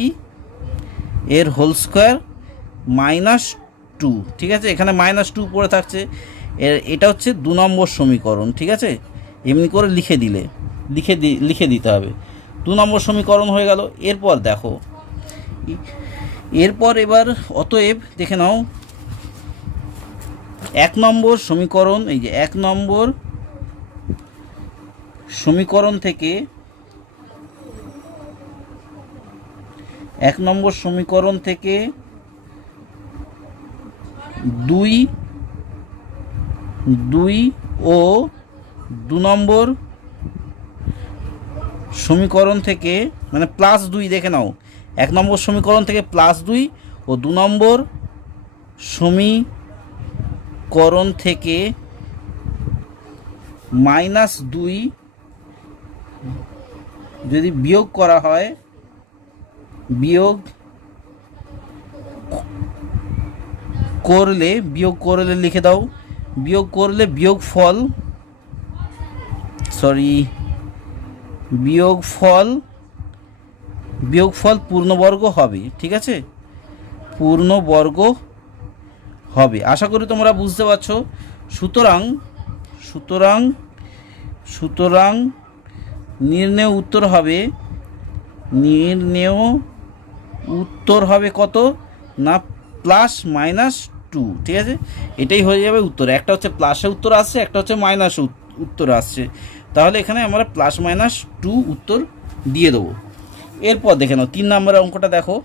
এর হোল স্কোয়ার মাইনাস 2, ঠিক আছে? এখানে -2 পড়ে থাকছে। এটা হচ্ছে 2 নম্বর সমীকরণ, ঠিক আছে? এমনি করে লিখে দিতে হবে। 2 নম্বর সমীকরণ হয়ে গেল। এরপর দেখো, এবার অতএব দেখে নাও 1 নম্বর সমীকরণ, এই যে 1 নম্বর সমীকরণ থেকে 2 ও 2 নম্বর সমীকরণ থেকে মানে +2, দেখে নাও 1 নম্বর সমীকরণ থেকে +2 ও 2 নম্বর সমীকরণ থেকে -2 যদি বিয়োগ করা হয়, বিয়োগ করলে লিখে দাও, বিয়োগ করলে বিয়োগফল পূর্ণবর্গ হবে, ঠিক আছে? পূর্ণবর্গ হবে। আশা করি তোমরা বুঝতে পারছো। সুতরাং নির্ণেয় উত্তর হবে কত না +-2, ঠিক আছে? এটাই হয়ে যাবে উত্তর। একটা হচ্ছে প্লাসে উত্তর আসছে, একটা হচ্ছে মাইনাসে উত্তর আসছে। তাহলে এখানে আমরা +-2 উত্তর দিয়ে দেবো। এরপর দেখে নাও 3 নম্বরের অঙ্কটা দেখো,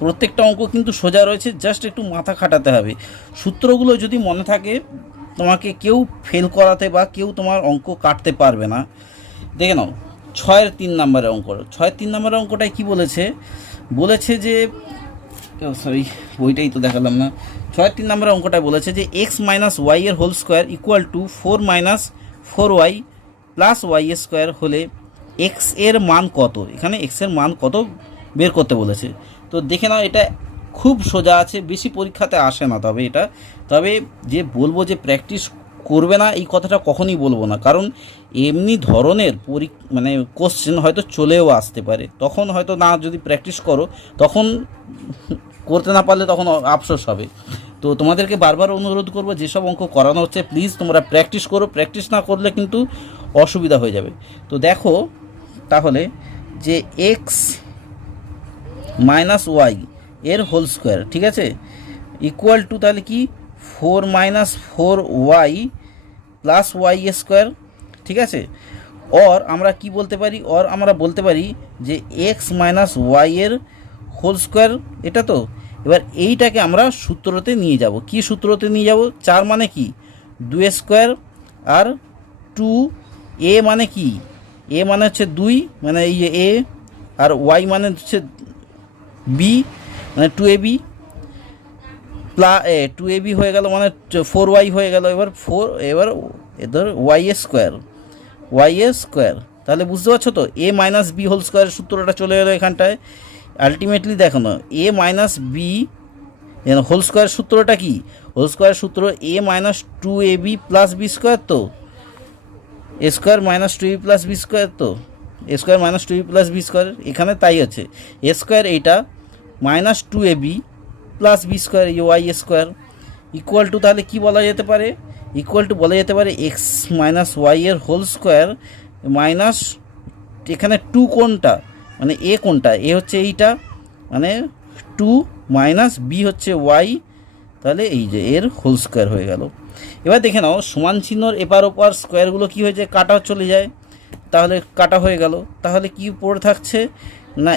প্রত্যেকটা অঙ্ক কিন্তু সোজা রয়েছে, জাস্ট একটু মাথা খাটাতে হবে। সূত্রগুলো যদি মনে থাকে তোমাকে কেউ ফেল করাতে বা কেউ তোমার অঙ্ক কাটতে পারবে না। দেখে নাও 6-এর 3 নম্বরের অঙ্ক। 6-এর 3 নম্বরের অঙ্কটায় কী বলেছে যে সরি বইটাই তো দেখালাম না। 6-এর 3 নম্বরের অঙ্কটায় বলেছে যে এক্স মাইনাস ওয়াই এর whole square equal to 4 minus 4y plus y square হলে এক্স এর মান কত। এখানে এক্স এর মান কত বের করতে বলেছে। তো দেখে নাও এটা খুব সোজা আছে, বেশি পরীক্ষাতে আসে না। তবে যে বলবো যে প্র্যাকটিস করবে না এই কথাটা কখনই বলবো না, কারণ এমনি ধরনের মানে কোশ্চেন হয়তো চলেও আসতে পারে, তখন হয়তো না যদি প্র্যাকটিস করো তখন করতে না পারলে তখন আফসোস হবে। তো তোমাদেরকে বারবার অনুরোধ করবো যেসব অঙ্ক করানো হচ্ছে প্লিজ তোমরা প্র্যাকটিস করো, প্র্যাকটিস না করলে কিন্তু অসুবিধা হয়ে যাবে। তো দেখো তাহলে যে এক্স মাইনাস ওয়াই এর হোল স্কোয়ার, ঠিক আছে, ইকুয়াল টু তাহলে কি 4 minus 4y plus y square, ঠিক আছে। আমরা কি বলতে পারি, আমরা বলতে পারি যে এক্স মাইনাস ওয়াই এর হোল স্কোয়ার, এটা তো। এবার এইটাকে আমরা সূত্রতে নিয়ে যাব। কি সূত্রতে নিয়ে যাব? 4 মানে কি 2 স্কোয়ার, আর 2 এ মানে কি, এ মানে হচ্ছে 2 মানে এই যে এ, আর ওয়াই মানে হচ্ছে বি মানে 2ab প্লাস 2ab হয়ে গেল মানে 4y হয়ে গেল। এবার এদের ওয়াই স্কোয়ার, তাহলে বুঝতে পারছো তো এ মাইনাস বি হোল স্কোয়ারের সূত্রটা চলে এলো এখানটায়। আলটিমেটলি দেখো না a minus b whole square সূত্রটা কি, হোল স্কোয়ার সূত্র a minus 2ab plus b square, তো a square minus 2ab plus b square, তো a square minus 2ab plus b square, এখানে তাই আছে এ স্কোয়ার এইটা minus 2ab plus b square y square equal to, তাহলে কি বলা যেতে পারে, ইকুয়াল টু বলা যেতে পারে এক্স মাইনাস ওয়াই এর হোল স্কোয়ার মাইনাস, এখানে 2 কোনটা মানে এ কোনটা, এ হচ্ছে এইটা মানে 2 মাইনাস বি হচ্ছে ওয়াই, তাহলে এই যে এর হোল স্কোয়ার হয়ে গেল। এবার দেখে নাও সমান চিহ্নর এপার ওপার স্কোয়ারগুলো কী হয়ে যায়, কাটা চলে যায়, তাহলে কাটা হয়ে গেল। তাহলে কি পড়ে থাকছে না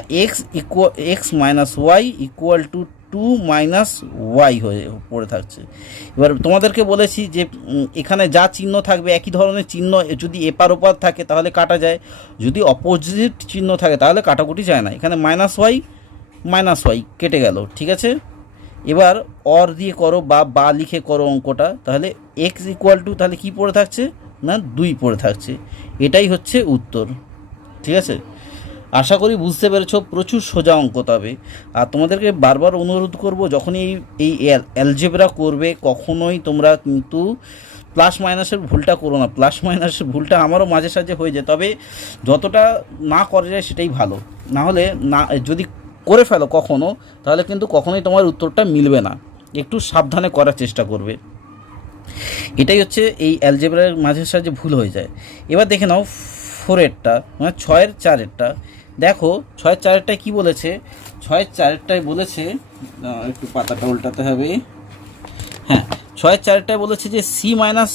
x minus y equal to 2 minus y হয়ে পড়ে থাকছে। এবার তোমাদেরকে বলেছি যে এখানে যা চিহ্ন থাকবে একই ধরনের চিহ্ন যদি এপার ওপার থাকে তাহলে কাটা যায়, যদি অপোজিট চিহ্ন থাকে তাহলে কাটাকুটি যায় না। এখানে মাইনাস ওয়াই কেটে গেল, ঠিক আছে। এবার দিয়ে করো বা লিখে করো অঙ্কটা, তাহলে এক্স ইকুয়াল টু তাহলে কী পড়ে থাকছে না 2 পড়ে থাকছে। এটাই হচ্ছে উত্তর, ঠিক আছে। আশা করি বুঝতে পেরেছো, প্রচুর সোজা অঙ্ক। তবে আর তোমাদেরকে বারবার অনুরোধ করব যখনই এই অ্যালজেব্রা করবে কখনোই তোমরা কিন্তু প্লাস মাইনাসের ভুলটা করো না। প্লাস মাইনাসের ভুলটা আমারও মাঝে সাঝে হয়ে যায়, তবে যতটা না করা যায় সেটাই ভালো। না হলে যদি করে ফেলো কখনো, তাহলে কিন্তু কখনোই তোমার উত্তরটা মিলবে না। একটু সাবধানে করার চেষ্টা করবে, এটাই হচ্ছে এই অ্যালজেব্রার মাঝে সাঝে ভুল হয়ে যায়। এবার দেখে নাও 4-এরটা মানে 6-এর 4-এরটা। দেখো 6-এর 4-এরটায় কী বলেছে, 6-এর 4-এরটায় বলেছে, একটু পাতাটা উল্টাতে হবে, হ্যাঁ 6-এর 4-এরটায় বলেছে যে সি মাইনাস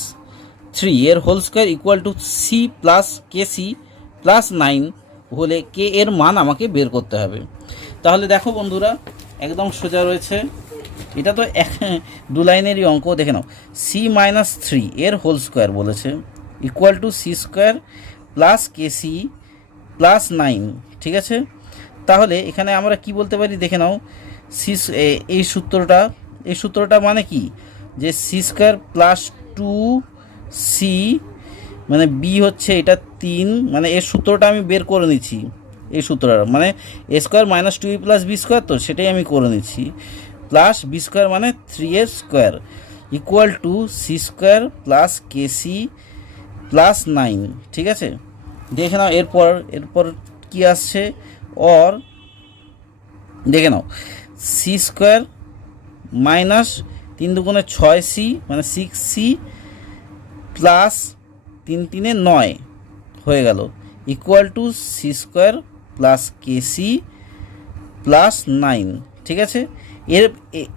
3 এর whole square equal to c plus k c plus 9 হলে কে এর মান আমাকে বের করতে হবে। তাহলে দেখো বন্ধুরা একদম সোজা রয়েছে, এটা তো 2 লাইনেরই অঙ্ক। দেখে নাও সি মাইনাস 3 এর হোল স্কোয়ার বলেছে equal to c square plus k c plus 9, ঠিক আছে। তাহলে এখানে আমরা কি বলতে পারি, দেখে নাও এই সূত্রটা মানে কি, যে সি স্কোয়ার প্লাস 2c মানে বি হচ্ছে এটা 3, মানে এর সূত্রটা আমি বের করে নিচ্ছি। এই সূত্রটা মানে a square minus 2e plus b square, তো সেটাই আমি করে নিচ্ছি, প্লাস বি স্কোয়ার মানে 3a square equal to c square plus k c plus 9, ঠিক আছে। দেখে নাও এরপর কি আসছে, দেখে নাও সি স্কোয়ার মাইনাস 3 দুগুণে 6c মানে 6c প্লাস 3 3-এ 9 হয়ে গেল equal to c square plus k c plus 9, ঠিক আছে।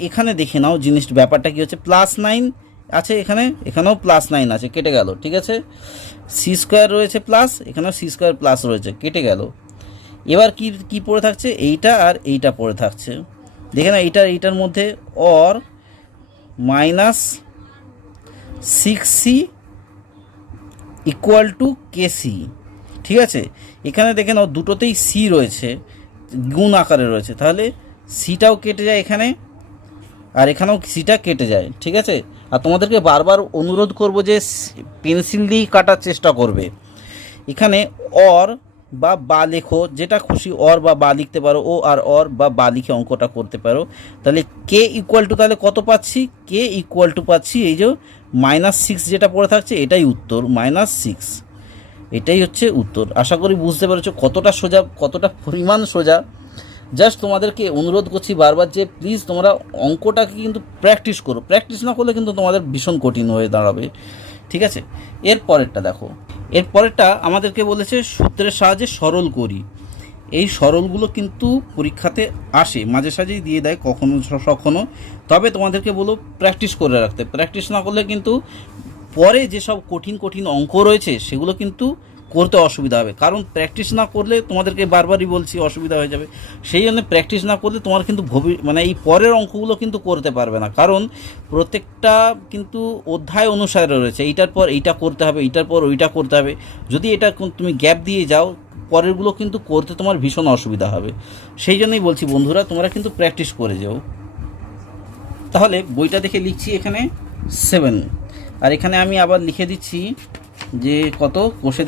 এখানে দেখে নাও ব্যাপারটা কি হচ্ছে, প্লাস 9 আছে, এখানেও +9 আছে, কেটে গেল। ঠিক আছে, সি স্কোয়ার রয়েছে প্লাস, এখানেও সি স্কোয়ার প্লাস রয়েছে, কেটে গেল। এবার কি পড়ে থাকছে, এইটা আর এইটা পড়ে থাকছে। দেখে না, এইটার মধ্যে অর -6c ইকুয়াল টু কেসি। ঠিক আছে, এখানে দেখে নাও দুটোতেই সি রয়েছে, গুণ আকারে রয়েছে, তাহলে সিটাও কেটে যায় এখানে, আর এখানেও সিটা কেটে যায়। ঠিক আছে, আর তোমাদেরকে বারবার অনুরোধ করব যে পেন্সিল দিয়েই কাটার চেষ্টা করবে। এখানে অর বা লেখো, যেটা খুশি, অর বা লিখতে পারো, ও আর অর বা লিখে অঙ্কটা করতে পারো। তাহলে কে ইকুয়াল টু, তাহলে কত পাচ্ছি, কে ইকুয়াল টু পাচ্ছি এই যে -6 যেটা পড়ে থাকছে, এটাই উত্তর, -6, এটাই হচ্ছে উত্তর। আশা করি বুঝতে পেরেছো কতটা সোজা, কতটা পরিমাণ সোজা। জাস্ট তোমাদেরকে অনুরোধ করছি বারবার যে প্লিজ তোমরা অঙ্কটাকে কিন্তু প্র্যাকটিস করো, প্র্যাকটিস না করলে কিন্তু তোমাদের ভীষণ কঠিন হয়ে দাঁড়াবে। ঠিক আছে, এর পরেরটা দেখো, এর পরেরটা আমাদেরকে বলেছে সূত্রের সাহায্যে সরল করি। এই সরলগুলো কিন্তু পরীক্ষাতে আসে, মাঝে সাঝেই দিয়ে দেয়, কখনো, তবে তোমাদেরকে বলো প্র্যাকটিস করে রাখতে। প্র্যাকটিস না করলে কিন্তু পরে যেসব কঠিন অঙ্ক রয়েছে সেগুলো কিন্তু করতে অসুবিধা হবে, কারণ প্র্যাকটিস না করলে, তোমাদেরকে বারবারই বলছি, অসুবিধা হয়ে যাবে। সেই জন্য প্র্যাকটিস না করলে তোমার কিন্তু মানে এই পরের অঙ্কগুলো কিন্তু করতে পারবে না, কারণ প্রত্যেকটা কিন্তু অধ্যায় অনুসারে রয়েছে, এইটার পর এইটা করতে হবে, এইটার পর ওইটা করতে হবে। যদি এটা তুমি গ্যাপ দিয়ে যাও, পরেরগুলো কিন্তু করতে তোমার ভীষণ অসুবিধা হবে। সেই জন্যই বলছি বন্ধুরা, তোমরা কিন্তু প্র্যাকটিস করে যাও। তাহলে বইটা দেখে লিখছি এখানে 7, আর এখানে আমি আবার লিখে দিচ্ছি যে কত, কোষে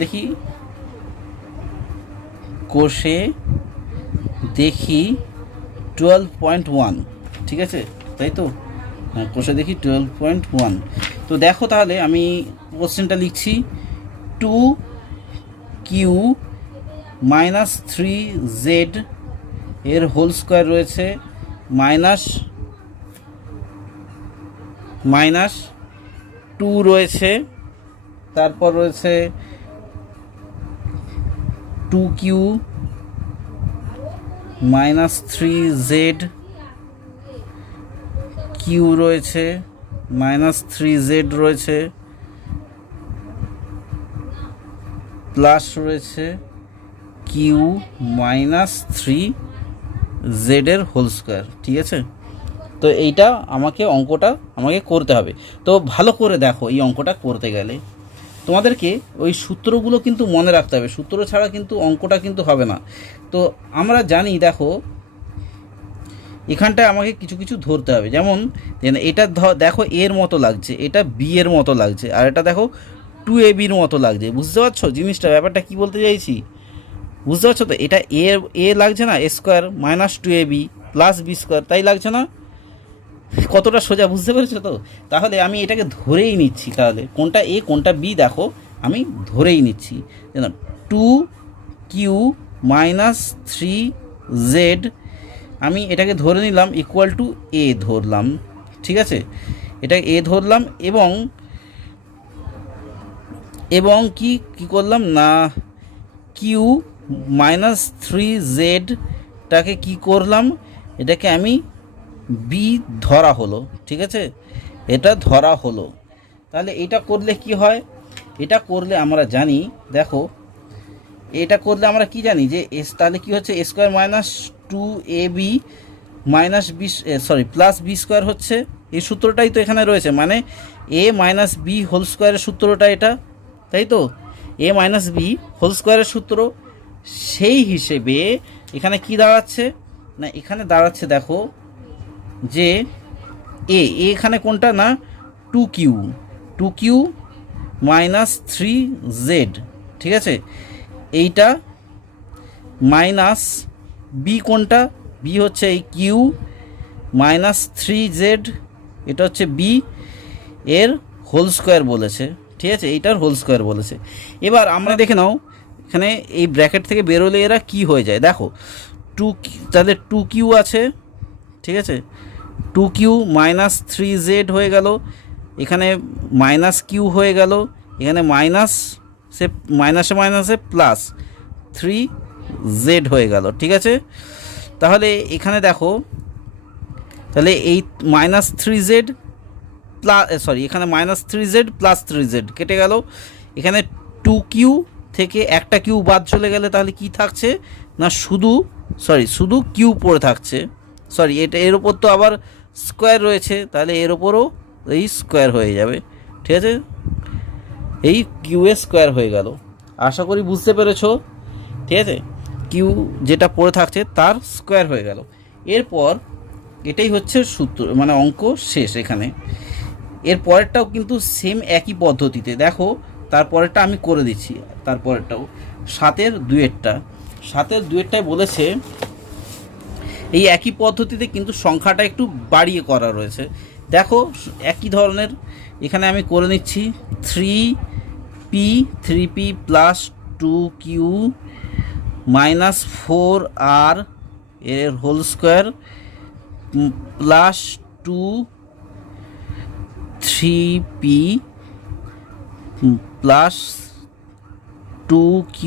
দেখি 12.1। ঠিক আছে, তাই তো, হ্যাঁ, কোষে দেখি 12.1। তো দেখো, তাহলে আমি কোশ্চেনটা লিখছি, 2q - 3z এর হোল স্কোয়ার রয়েছে, -2 রয়েছে, তারপর রয়েছে 2q - 3z, q রয়েছে, -3z রয়েছে, প্লাস রয়েছে q - 3z এর হোল স্কোয়ার। ঠিক আছে, তো এইটা অঙ্কটা আমাকে করতে হবে। তো ভালো করে দেখো, এই অঙ্কটা করতে গেলে তোমাদেরকে ওই সূত্রগুলো কিন্তু মনে রাখতে হবে, সূত্র ছাড়া কিন্তু অঙ্কটা কিন্তু হবে না। তো আমরা জানি, দেখো এখানটায় আমাকে কিছু ধরতে হবে, যেমন এটা দেখো এর মতো লাগছে, এটা বি এর মতো লাগছে, আর এটা দেখো 2ab-র মতো লাগছে। বুঝতে পারছো জিনিসটা, ব্যাপারটা কি বলতে চাইছি, বুঝতে পারছো তো? এটা এ লাগছে না, a square -2ab + b square, তাই লাগছে না? কতটা সোজা, বুঝতে পেরেছো তো? তাহলে আমি এটাকে ধরেই নিচ্ছি, তাহলে কোনটা এ কোনটা বি দেখো, আমি ধরেই নিচ্ছি। 2q - 3z, আমি এটাকে ধরে নিলাম ইকুয়াল টু এ ধরলাম। ঠিক আছে, এটা এ ধরলাম, এবং কি করলাম না, q - 3z-টাকে কি করলাম, এটাকে আমি বি ধরা হলো। ঠিক আছে, এটা ধরা হলো। তাহলে এটা করলে কি হয়, এটা করলে আমরা জানি, দেখো এটা করলে আমরা কি জানি যে তাহলে কি হচ্ছে, a square -2ab + b square হচ্ছে, এই সূত্রটাই তো এখানে রয়েছে, মানে a - b হোল স্কোয়ারের সূত্রটা এটা, তাই তো, a - b হোল স্কোয়ারের সূত্র। সেই হিসেবে এখানে কি দাঁড়াচ্ছে না, এখানে দাঁড়াচ্ছে দেখো যে এখানে কোনটা না, 2q - 3z। ঠিক আছে, এইটা মাইনাস বি, কোনটা বি হচ্ছে এই q - 3z, এটা হচ্ছে বি এর হোল স্কোয়ার বলেছে। ঠিক আছে, এইটার হোল স্কোয়ার বলেছে। এবার আমরা দেখে নাও, এখানে এই ব্র্যাকেট থেকে বেরোলে এরা কি হয়ে যায়, দেখো তাহলে 2q আছে। ঠিক আছে, 2q - 3z হয়ে গেল, এখানে -q হয়ে গেল, এখানে মাইনাসে প্লাস 3z হয়ে গেল। ঠিক আছে, তাহলে এখানে দেখো, তাহলে এই -3z প্লাস সরি এখানে -3z + 3z কেটে গেল। এখানে 2q থেকে একটা কিউ বাদ চলে গেলে তাহলে কি থাকছে না শুধু কিউ পড়ে থাকছে। সরি এটা এর ওপর তো আবার স্কোয়ার রয়েছে, তাহলে এর ওপরও এই স্কোয়ার হয়ে যাবে। ঠিক আছে, এই কিউ এর স্কোয়ার হয়ে গেল। আশা করি বুঝতে পেরেছো। ঠিক আছে, কিউ যেটা পড়ে থাকছে তার স্কোয়ার হয়ে গেল। এরপর এটাই হচ্ছে সূত্র, মানে অঙ্ক শেষ এখানে। এর পরেরটাও কিন্তু সেম একই পদ্ধতিতে, দেখো তারপরেরটা আমি করে দিচ্ছি। তারপরেরটাও 7-এর 2-এরটায় বলেছে এই একই পদ্ধতিতে, কিন্তু সংখ্যাটা একটু বাড়িয়ে করা রয়েছে। দেখো একই ধরনের এখানে আমি করে নিচ্ছি। 3p + 2q - 4r এর whole square + 3p + 2q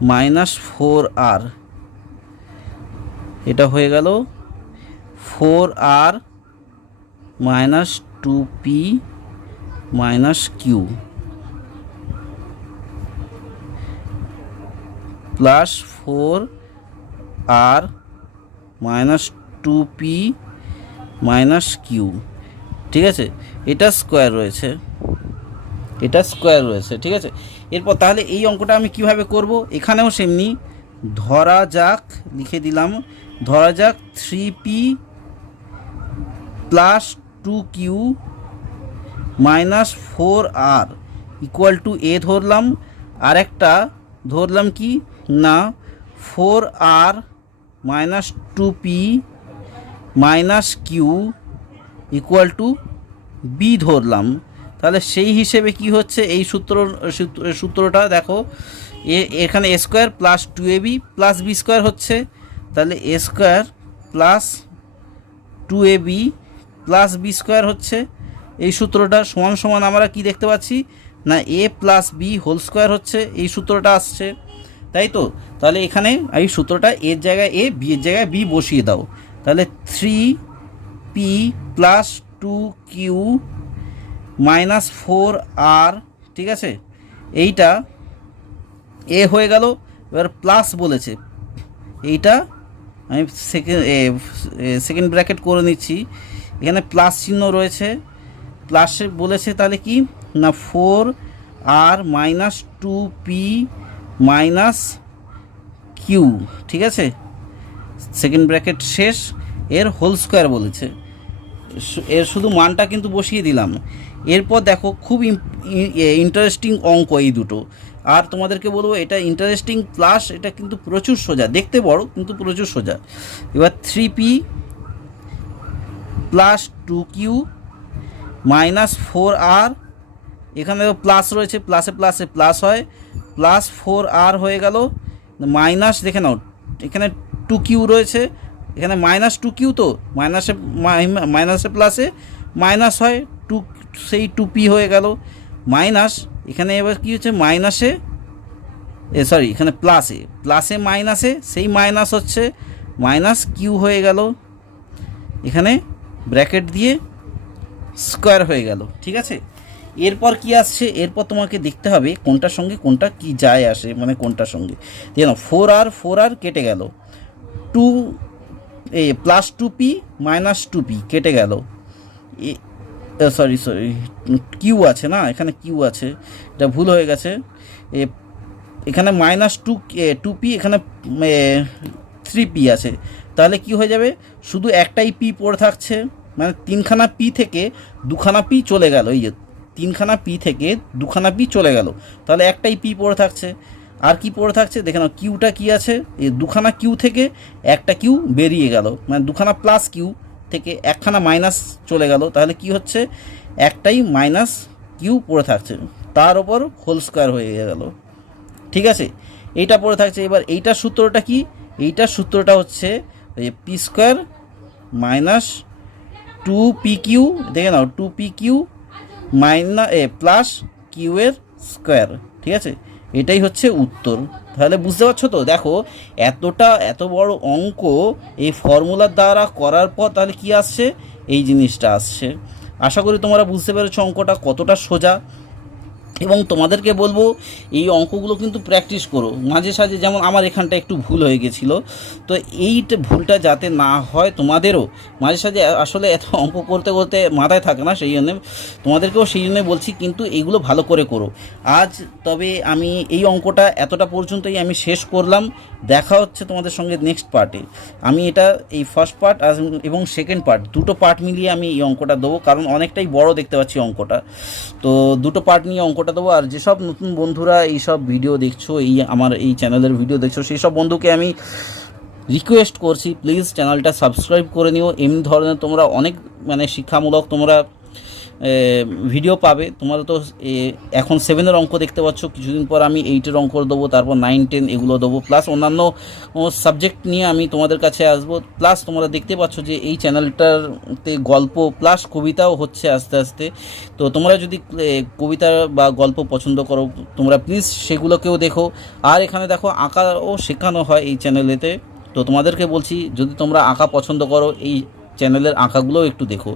- 4r, এটা হয়ে গেল 4r - 2p - q + 4r - 2p - q। ঠিক আছে, এটা স্কোয়ার রয়েছে, ঠিক আছে। এরপর তাহলে এই অঙ্কটা আমি কিভাবে করব, এখানেও সেমনি ধরা যাক, লিখে দিলাম, ধরা যাক 3p + 2q - 4r = a ধরলাম। আর একটা ধরলাম কি না 4r - 2p - q = b ধরলাম। তাহলে সেই হিসেবে কি হচ্ছে এই সূত্রটা দেখো, এখানে a² + 2ab + b² হচ্ছে। তাহলে a² + 2ab + b² হচ্ছে। এই সূত্রটা সমান সমান আমরা কি দেখতে পাচ্ছি না a + b হোল স্কোয়ার হচ্ছে, এই সূত্রটা আসছে, তাই তো। তাহলে এখানে এই সূত্রটা এর জায়গায় a, b এর জায়গায় b বসিয়ে দাও। তাহলে 3p + 2q - 4r, ঠিক আছে, এইটা এ হয়ে গেল। এবার প্লাস বলেছে, এইটা আমি সেকেন্ড ব্র্যাকেট করে নিচ্ছি, এখানে প্লাস চিহ্ন রয়েছে, প্লাসে বলেছে তাহলে কি না 4r - 2p - q, ঠিক আছে, সেকেন্ড ব্র্যাকেট শেষ। এর হোল স্কোয়ার বলেছে, এর শুধু মানটা কিন্তু বসিয়ে দিলাম। এরপর দেখো খুব ইন্টারেস্টিং অঙ্ক এই দুটো, আর তোমাদেরকে বলবো এটা ইন্টারেস্টিং প্লাস এটা কিন্তু প্রচুর সোজা, দেখতে বড় কিন্তু প্রচুর সোজা। এবার 3p + 2q - 4r, এখানে প্লাস রয়েছে, প্লাসে প্লাসে প্লাস হয়, +4r হয়ে গেল, মাইনাস দেখে নাও এখানে 2q রয়েছে, এখানে -2q, তো মাইনাসে প্লাসে মাইনাস হয়, সেই 2p হয়ে গেল, মাইনাস এখানে এবার কি হচ্ছে মাইনাসে এখানে প্লাসে মাইনাসে সেই মাইনাস হচ্ছে -q হয়ে গেল, এখানে ব্র্যাকেট দিয়ে স্কোয়ার হয়ে গেল। ঠিক আছে, এরপর কি আসছে, এরপর তোমাকে দেখতে হবে কোনটার সঙ্গে কোনটা কি যায় আসে, মানে কোনটার সঙ্গে দেখো 4r কেটে গেল, +2p - 2p কেটে গেল, সরি কিউ আছে না, এখানে কিউ আছে, এটা ভুল হয়ে গেছে, এখানে -2p, এখানে 3p আছে, তাহলে কি হয়ে যাবে শুধু একটাই p পড়ে থাকছে, মানে 3খানা p থেকে 2খানা p চলে গেল, এই যে 3খানা p থেকে 2খানা p চলে গেল, তাহলে একটাই p পড়ে থাকছে। আর কি পড়ে থাকছে দেখে নাও, কিউটা কি আছে, এই 2খানা কিউ থেকে একটা কিউ বেরিয়ে গেল, মানে 2খানা প্লাস কিউ থেকে একখানা মাইনাস চলে গেল, তাহলে কি হচ্ছে একটাই কিউ পড়ে থাকছে, তার ওপর হোল স্কোয়ার হয়ে গেল। ঠিক আছে, এইটা পড়ে থাকছে। এবার এইটার সূত্রটা কি, এইটার সূত্রটা হচ্ছে p² - 2pq, দেখে নাও 2pq + q এর স্কোয়ার, ঠিক আছে, এটাই হচ্ছে উত্তর। তাহলে বুঝতে পারছো তো, দেখো এত বড় অঙ্ক এই ফর্মুলার দ্বারা করার পর তাহলে কি আসছে, এই জিনিসটা আসছে। আশা করি তোমরা বুঝতে পেরেছো অঙ্কটা কতটা সোজা। এবং তোমাদেরকে বলবো এই অঙ্কগুলো কিন্তু প্র্যাকটিস করো মাঝে সাঝে। যেমন আমার এখানটা একটু ভুল হয়ে গেছিলো, তো এই ভুলটা যাতে না হয় তোমাদেরও। মাঝে সাঝে আসলে এত অঙ্ক করতে করতে মাথায় থাকে না, সেই জন্যে তোমাদেরকেও সেই জন্যে বলছি, কিন্তু এইগুলো ভালো করে করো। আজ তবে আমি এই অঙ্কটা এতটা পর্যন্তই আমি শেষ করলাম। দেখা হচ্ছে তোমাদের সঙ্গে নেক্সট পার্টে। আমি এটা এই ফার্স্ট পার্ট এবং সেকেন্ড পার্ট দুটো পার্ট মিলিয়ে আমি এই অঙ্কটা দেবো, কারণ অনেকটাই বড় দেখতে পাচ্ছি অঙ্কটা। তো দুটো পার্ট নিয়ে অঙ্কটা দেবো। আর যেসব নতুন বন্ধুরা এইসব ভিডিও দেখছো, এই আমার এই চ্যানেলের ভিডিও দেখছো, সেই সব বন্ধুকে আমি রিকোয়েস্ট করছি প্লিজ চ্যানেলটা সাবস্ক্রাইব করে নিও। এমনি ধরনের তোমরা অনেক মানে শিক্ষামূলক তোমরা ভিডিও পাবে। তোমরা তো এখন 7-এর অঙ্ক দেখতে পাচ্ছ, কিছুদিন পর আমি 8-এর অঙ্ক দেবো, তারপর 9, 10 এগুলো দেবো, প্লাস অন্যান্য সাবজেক্ট নিয়ে আমি তোমাদের কাছে আসবো। প্লাস তোমরা দেখতে পাচ্ছ যে এই চ্যানেলটাতে গল্প প্লাস কবিতাও হচ্ছে আস্তে আস্তে। তো তোমরা যদি কবিতা বা গল্প পছন্দ করো তোমরা প্লিজ সেগুলোকেও দেখো। আর এখানে দেখো আঁকাও শেখানো হয় এই চ্যানেলেতে। তো তোমাদেরকে বলছি যদি তোমরা আঁকা পছন্দ করো এই চ্যানেলের আঁকাগুলোও একটু দেখো,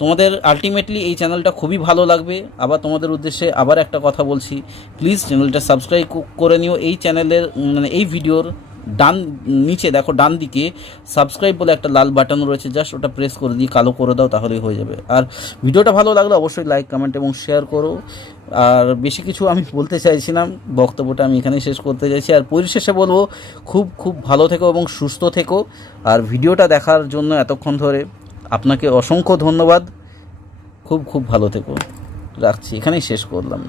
তোমাদের আলটিমেটলি এই চ্যানেলটা খুবই ভালো লাগবে। আবার তোমাদের উদ্দেশ্যে আবার একটা কথা বলছি, প্লিজ চ্যানেলটা সাবস্ক্রাইব করে নিও। এই চ্যানেলের মানে এই ভিডিওর ডান নিচে দেখো, ডান দিকে সাবস্ক্রাইব বলে একটা লাল বাটন রয়েছে, জাস্ট ওটা প্রেস করে দিয়ে কালো করে দাও, তাহলেই হয়ে যাবে। আর ভিডিওটা ভালো লাগলে অবশ্যই লাইক, কমেন্ট এবং শেয়ার করো। আর বেশি কিছু আমি বলতে চাইছিলাম, বক্তব্যটা আমি এখানেই শেষ করতে চাইছি। আর পরিশেষে বলবো খুব খুব ভালো থেকো এবং সুস্থ থেকো। আর ভিডিওটা দেখার জন্য এতক্ষণ ধরে আপনাকে অসংখ্য ধন্যবাদ। খুব খুব ভালো থেকো। রাখছি, এখানেই শেষ করলাম।